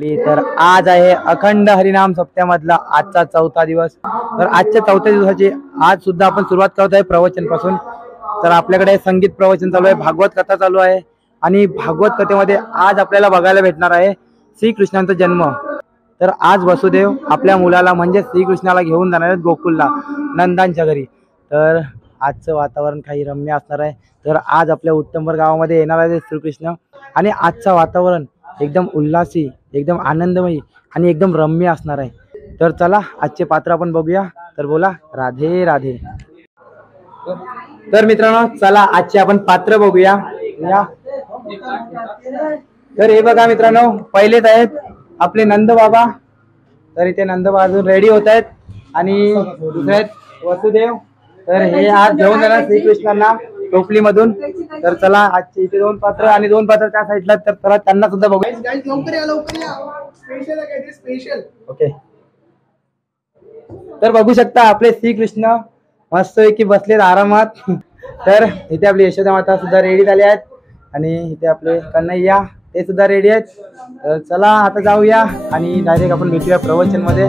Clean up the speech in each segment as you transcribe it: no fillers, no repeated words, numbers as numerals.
तर आज आहे अखंड हरिनाम सप्त्यामधला आजचा 4था दिवस। तर आजच्या 4थ्या दिवसाची आज सुद्धा आपण सुरुवात करत आहे प्रवचन पासून। तर आपल्याकडे संगीत प्रवचन चालू आहे, भागवत कथा चालू आहे आणि भागवत कथेमध्ये आज आपल्याला बघायला भेटणार आहे श्रीकृष्णांचा जन्म। तर आज वसुदेव आपल्या मुलाला म्हणजे श्रीकृष्णाला घेऊन जाणार आहेत गोकुलला, नंदांच्या घरी। तर आजचं वातावरण काही रम्य असणार आहे। तर आज आपल्या उत्तमपूर गावामध्ये येणार आहे श्रीकृष्ण आणि आजचं वातावरण एकदम उल्हासी, एकदम आनंदमयी आणि एकदम रम्य असणार आहे। तर चला आजचे पात्र आपण बघूया। तर बोला राधे राधे। तर मित्रांनो चला आजचे आपण पात्र बघूया। तर हे बघा मित्रांनो, पहिलेच आहेत आपले नंद बाबा। तर इथे नंद बाबा अजून रेडी होत आहेत आणि दुसरे आहेत वसुदेव। तर हे आज घेऊन जाणार श्रीकृष्णांना टोपली मधून। तर चला आजचे इथे 2 पात्र आणि 2 पात्र त्या साईडला, तर चला त्यांना सुद्धा बघूया। Special okay. तर बघू शकता आपले श्रीकृष्ण मस्तपैकी बसलेत आरामात। तर इथे आपली यशोदा माता सुद्धा रेडी झाली आहेत आणि इथे आपले कन्हैया ते सुद्धा रेडी आहेत। तर चला आता जाऊया आणि डायरेक्ट आपण भेटूया प्रवचन मध्ये।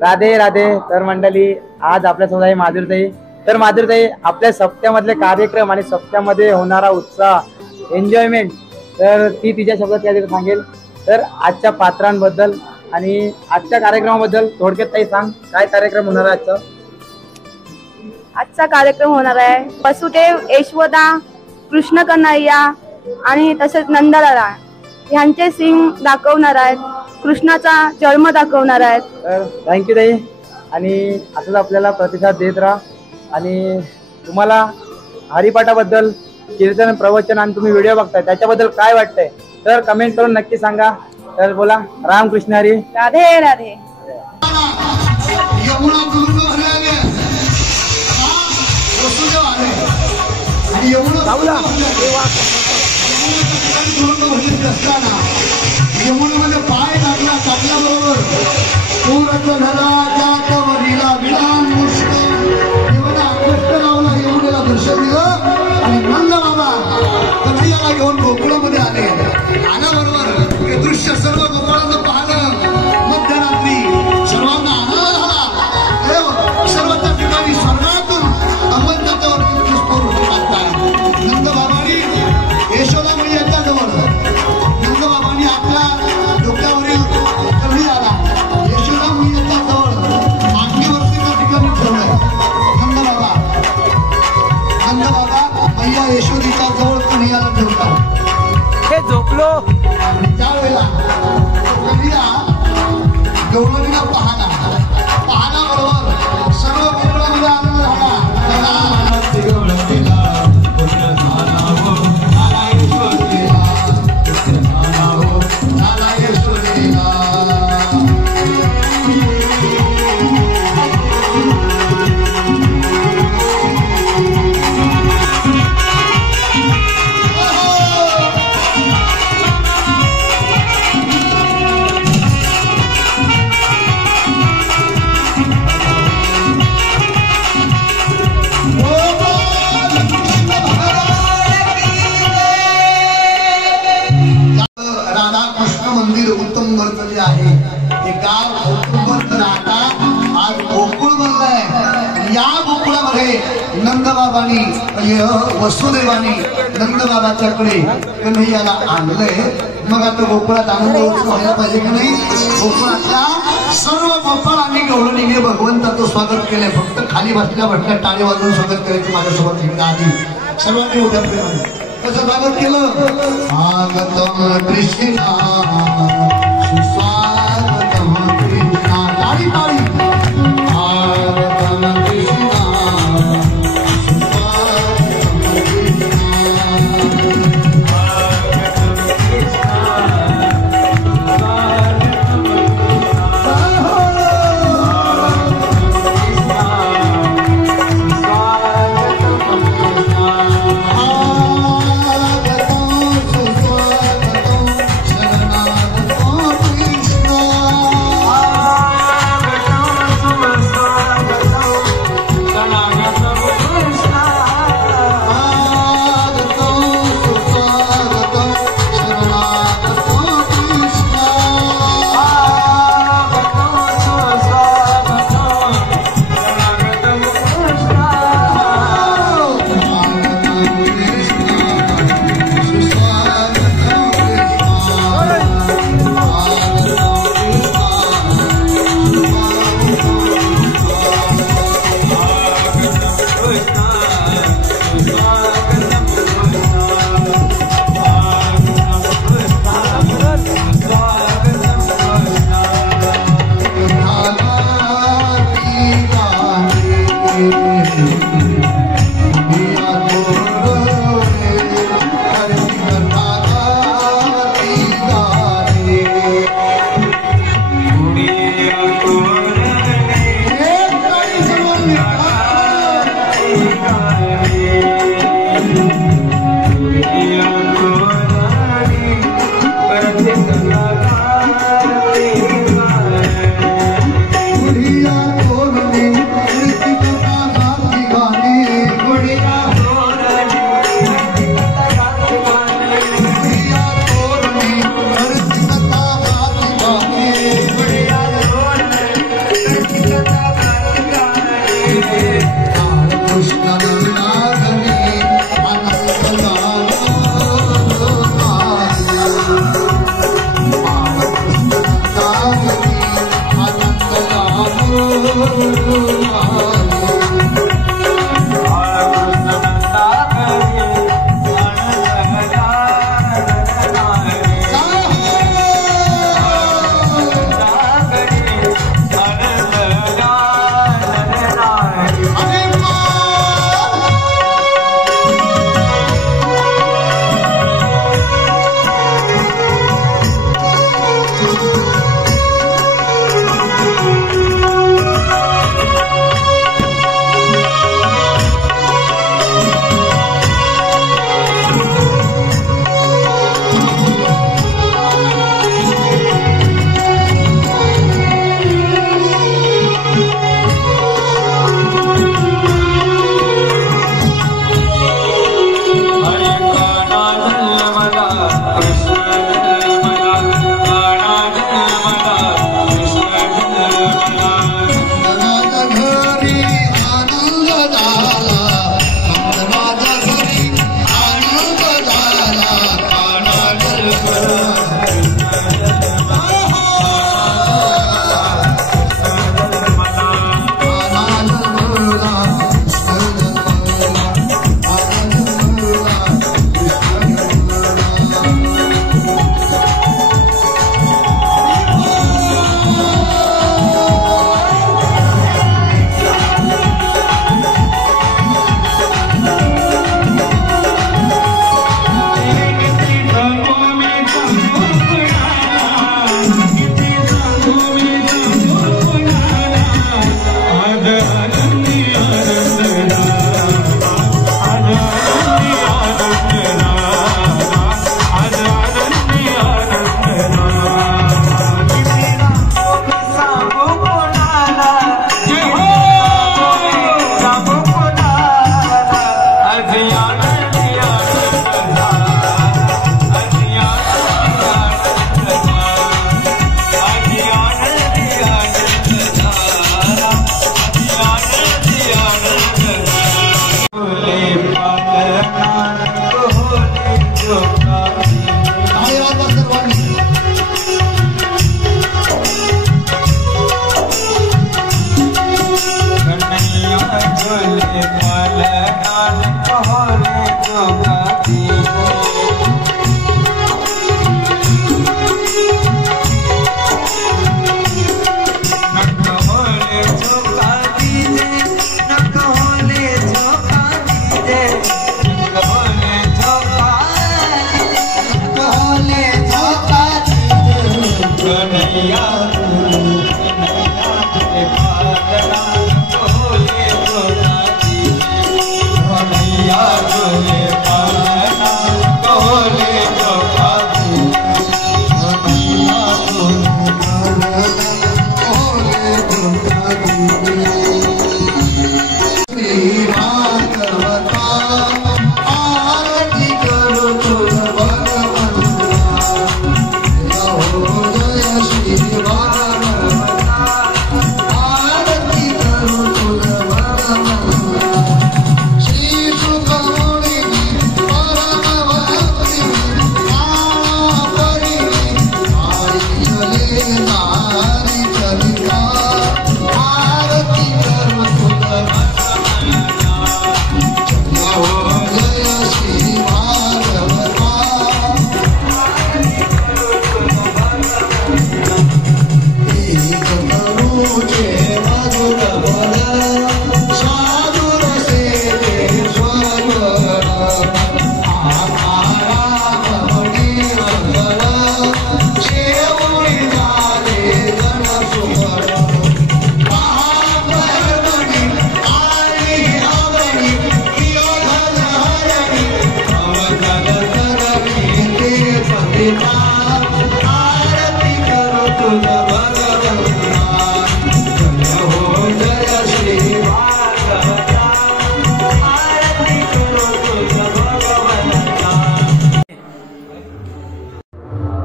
राधे राधे। तर मंडळी आज आपल्यासोबत आहे माधुरीताई। तर माधुरीताई, आपल्या सप्त्यामधले कार्यक्रम आणि सप्त्यामध्ये होणारा उत्साह, एन्जॉयमेंट, तर ती तिच्या शब्दात काय सांगेल। तर आजच्या पात्रांबद्दल आणि आजच्या कार्यक्रमाबद्दल थोडक्यात ताई सांग, काय कार्यक्रम होणार आहे आजचा? आजचा कार्यक्रम होणार आहे वसुदेव, यशोदा, कृष्ण कन्हैया आणि तसेच नंदलाला यांचे सीन दाखवणार आहेत, कृष्णाचा जन्म दाखवणार आहेत। तर थँक्यू ताई आणि असंच आपल्याला प्रतिसाद देत राहा। आणि तुम्हाला हरिपाठाबद्दल, कीर्तन, प्रवचन आणि तुम्ही व्हिडिओ बघताय त्याच्याबद्दल काय वाटतंय तर कमेंट करून नक्की सांगा। तर बोला रामकृष्ण हरी, राधे राधे। यमुनेमध्ये पाय टाकला, टाकल्याबरोबर पूर्ण झाला त्या वरीला विलान मुष्ट यमुना कष्ट लावला, यमुनेला दर्शन दिलं आणि नंद बाबा कन्हैयाला घेऊन गोकुळामध्ये आले। आल्याबरोबर हे दृश्य सर्व गोकुळानं पाहिलं। मध्यरात्री सर्वांना आनंद झाला। सर्वच्या ठिकाणी स्वर्गातून अमृताच्यावर पुष्प टाकताय। नंद बाबांनी यशोदा मैयाच्या जवळ यशोदीच्या जवळ कन्हैयाला ठेवतात। हे झोपलो त्यावेळेला कन्हैया गौरवीला पाहला बरोबर सर्व गोकुळामध्ये आनंद झाला। मंदिर उत्तमपूर आहे, हे गाव उत्तमपूर राहता आज गोकुळ बनलंय। या गोकुळामध्ये नंदबाबांनी वसुदेवानी नंदबाबाच्याकडे कन्हैयाला आणलंय। मग आता गोकुळात आनंद व्हायला पाहिजे की नाही? गोकुळातल्या सर्व गोपाळांनी गौरवणीने भगवंताचं स्वागत केलंय। फक्त खाली बसल्या टाळी वाजवून स्वागत करायचं माझ्यासोबत एकदा आधी सर्वांनी उद्या प्रेमाने कसं स्वागत केलं? स्वागतम कृष्णा सुस्वागतम कृष्णा, टाळी टाळी।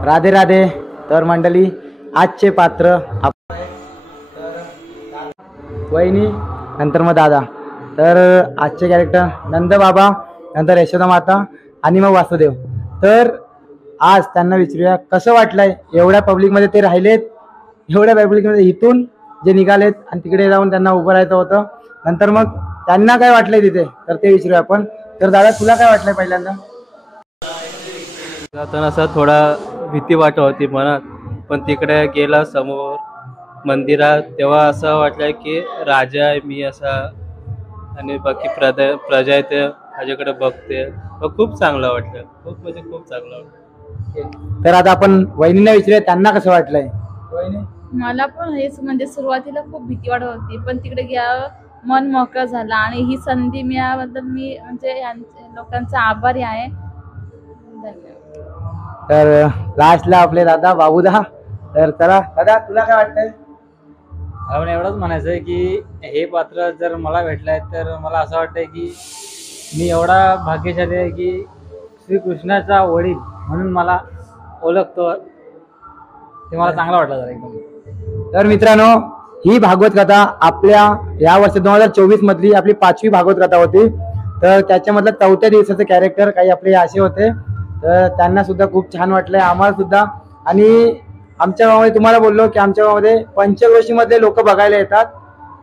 राधे राधे. तर मंडळी आजचे पात्र वहिनी नंतर मग दादा. तर आजचे कॅरेक्टर नंदबाबा, नंतर यशोदा माता आणि मग वासुदेव. तर आज त्यांना विचारूया कसं वाटलंय एवढ्या पब्लिकमध्ये ते राहिलेत, एवढ्या पब्लिकमध्ये इथून जे निघालेत आणि तिकडे जाऊन त्यांना उभं राहायचं होतं. नंतर मग त्यांना काय वाटलंय तिथे तर ते विचारूया आपण. तर दादा तुला काय वाटलंय पहिल्यांदा? जाताना असा थोडा भीती वाटत होती मनात, पण तिकडे गेला समोर मंदिरात तेव्हा असं वाटलं की राजा आहे मी असा, आणि बाकी प्रजा आहे ते माझ्याकडे बघते. खूप चांगलं वाटलं, खूप म्हणजे खूप चांगलं वाटलं. तर आता आपण वहिनींना विचारूया त्यांना कसं वाटलंय. वहिनी? मला पण हेच म्हणजे सुरुवातीला खूप भीती वाटत होती, पण तिकडे गेल्यावर मन मोकळं झालं आणि ही संधी मिळाल्याबद्दल मी म्हणजे लोकांचा आभारी आहे. धन्यवाद. तर लास्टला आपले दादा बाबूदा. तर चला दादा तुला काय वाटतंय? आपण एवढंच म्हणायचं आहे की हे पात्र जर मला भेटलंय तर मला असं वाटतंय की मी एवढा भाग्यशाली आहे की श्रीकृष्णाचा वडील म्हणून मला ओळखतो, ते मला चांगलं वाटलं जरा एकदम. तर मित्रांनो ही भागवत कथा आपल्या या वर्षी 2024 मधली आपली 5वी भागवत कथा होती. तर त्याच्यामधलं 4थ्या दिवसाचे कॅरेक्टर काही आपले असे होते, तर त्यांना सुद्धा खूप छान वाटलंय, आम्हाला सुद्धा. आणि आमच्या गावामध्ये तुम्हाला बोललो की आमच्या गावामध्ये पंचक्रोशी मधले लोक बघायला येतात.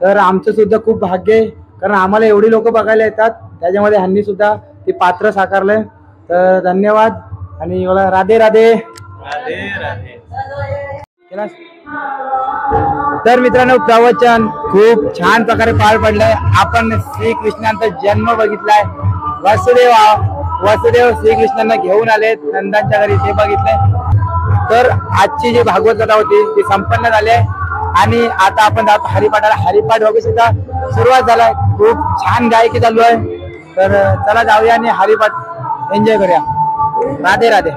तर आमचं सुद्धा खूप भाग्य आहे, कारण आम्हाला एवढी लोक बघायला येतात, त्याच्यामध्ये ह्यांनी सुद्धा ते पात्र साकारलंय. तर धन्यवाद आणि राधे राधे. राधे राधे. तर मित्रांनो प्रवचन खूप छान प्रकारे पार पडलंय. आपण श्रीकृष्णांचा जन्म बघितलाय. वसुदेव श्रीकृष्णांना घेऊन आले नंदांच्या घरी, ते बघितलंय. तर आजची जी भागवत कथा होती ती संपन्न झाली आहे आणि आता आपण जातो हरिपाठाला. हरिपाठ वगैरे सुद्धा सुरुवात झालाय, खूप छान गायकी चालू आहे. तर चला जाऊया आणि हरिपाठ एन्जॉय करूया. राधे राधे.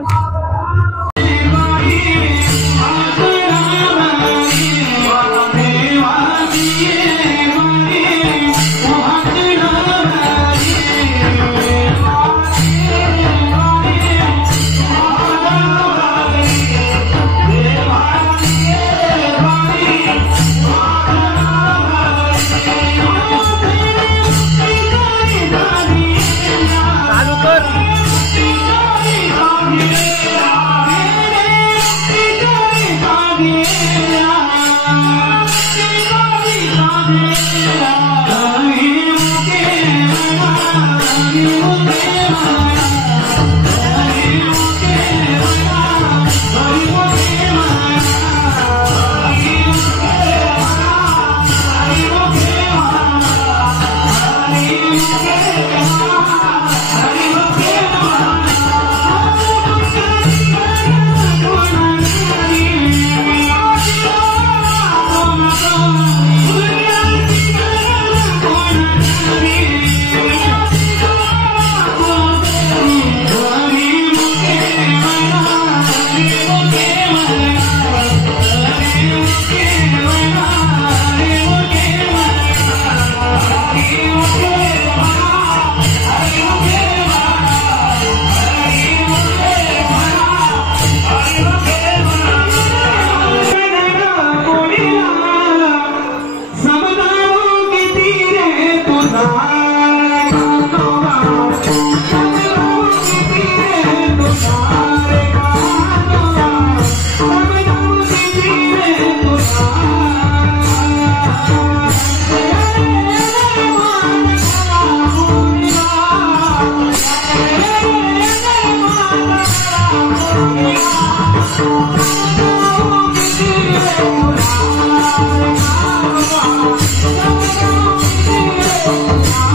Oh,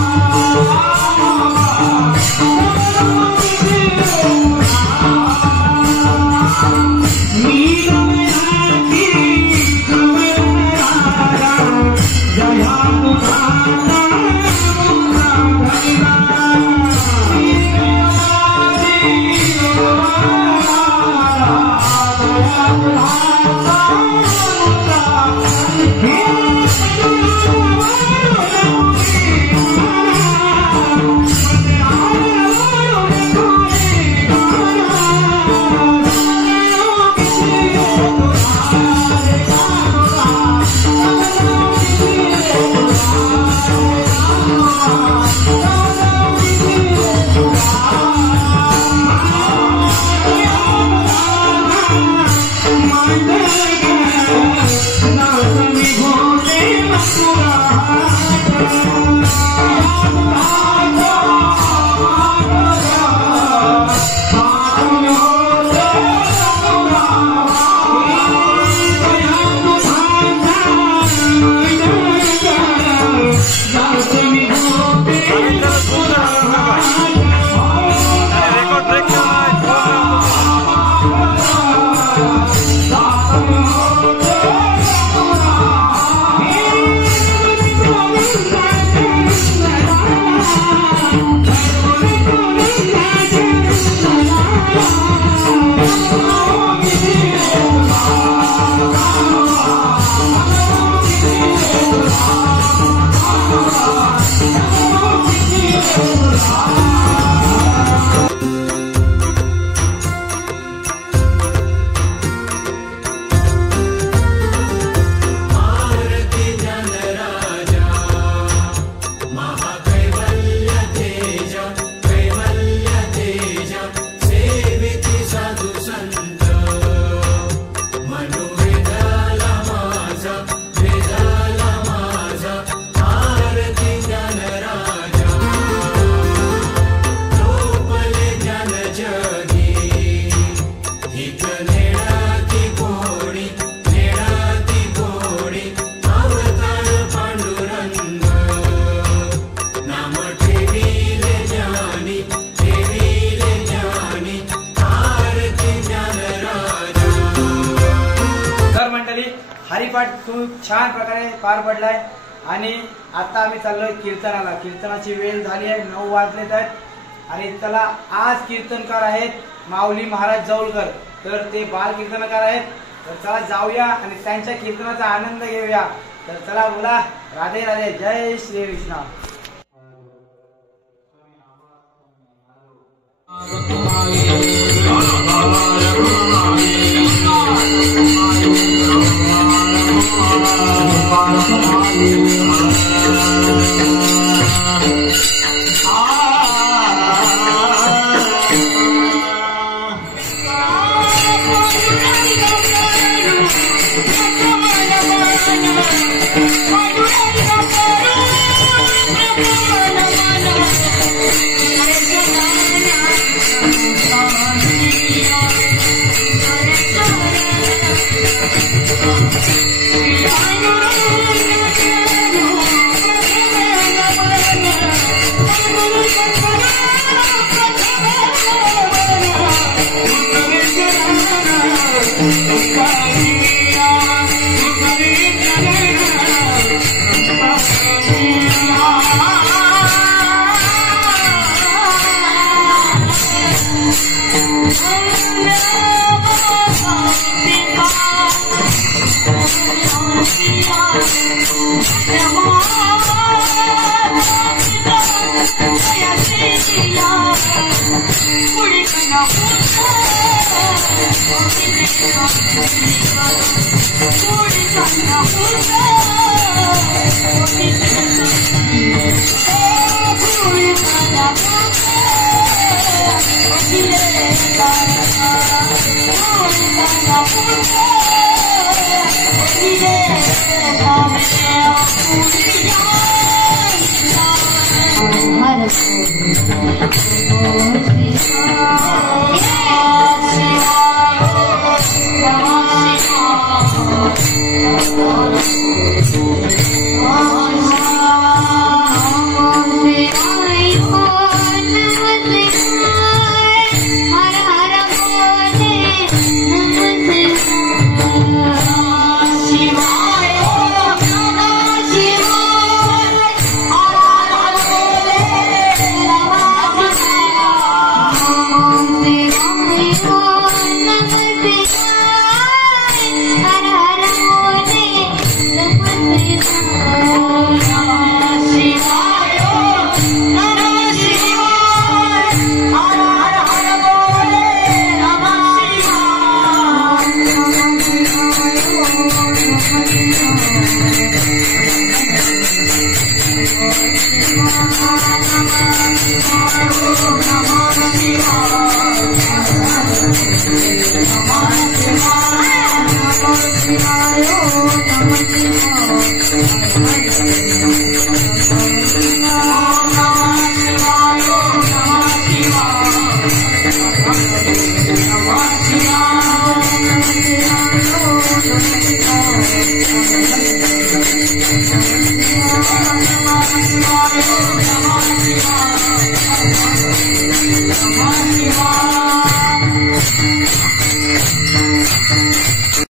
हरिपाठ खूप छान प्रकारे पार पडलाय आणि आता आम्ही चाललोय कीर्तनाला. कीर्तनाची वेळ झाली आहे, 9 वाजलेत आहेत आणि त्याला आज कीर्तनकार आहेत माऊली महाराज जवळकर. तर ते बाल कीर्तनकार आहेत. तर चला जाऊया आणि त्यांच्या कीर्तनाचा आनंद घेऊया. तर चला बोला राधे राधे, जय श्री कृष्ण. Puri